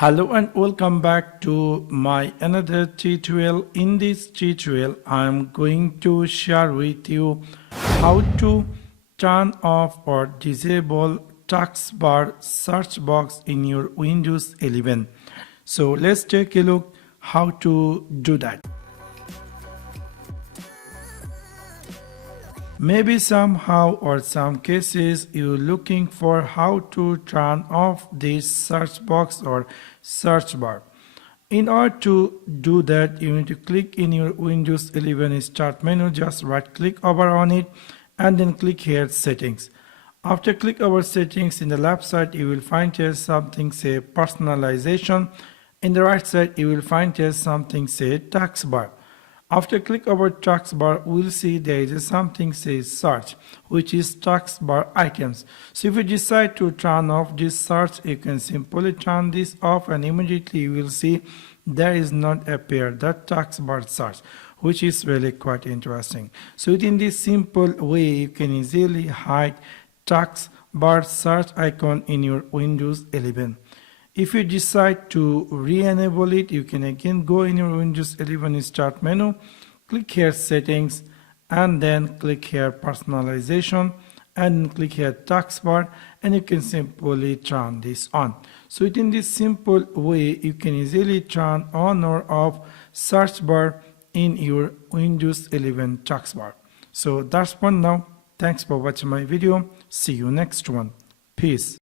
Hello and welcome back to my another tutorial. In this tutorial I am going to share with you how to turn off or disable taskbar search box in your Windows 11. So let's take a look how to do that. Maybe somehow or some cases you're looking for how to turn off this search box or search bar. In order to do that, you need to click in your Windows 11 start menu, just right click over on it and then click here settings. After click over settings, in the left side you will find here something say personalization. In the right side you will find here something say taskbar. After click over taskbar, we'll see there is something says search, which is taskbar items. So if you decide to turn off this search, you can simply turn this off and immediately you will see there is not appear that taskbar search, which is really quite interesting. So within this simple way, you can easily hide taskbar search icon in your Windows 11. If you decide to re-enable it, you can again go in your Windows 11 start menu, click here settings and then click here personalization and click here taskbar and you can simply turn this on. So within this simple way, you can easily turn on or off search bar in your Windows 11 taskbar. So that's one now. Thanks for watching my video. See you next one. Peace.